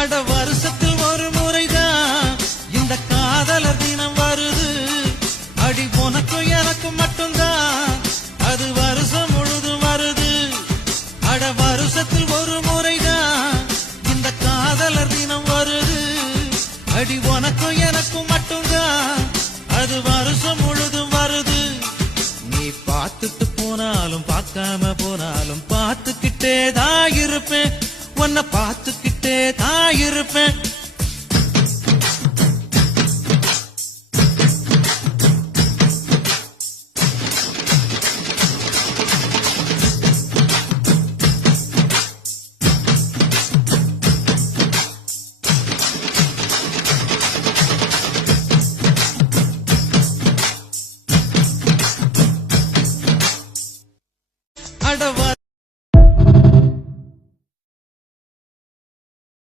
அட வருஷத்தில் ஒரு முறைதான் இந்த காதலர் தினம் வருது. அடி உனக்கும் எனக்கும் மட்டும்தான் அது வருஷம் முழுதும் வருது. அட வருஷத்தில் ஒரு முறைதான் இந்த காதலர் தினம் வருது. அடி உனக்கும் எனக்கும் மட்டும்தான் அது வருஷம் முழுதும் வருது. நீ பார்த்துட்டு போனாலும் பார்க்காம போனாலும் பார்த்துக்கிட்டே தான் இருப்பேன். உன்னை பார்த்துக்கிட்டே தான் இருப்பேன்.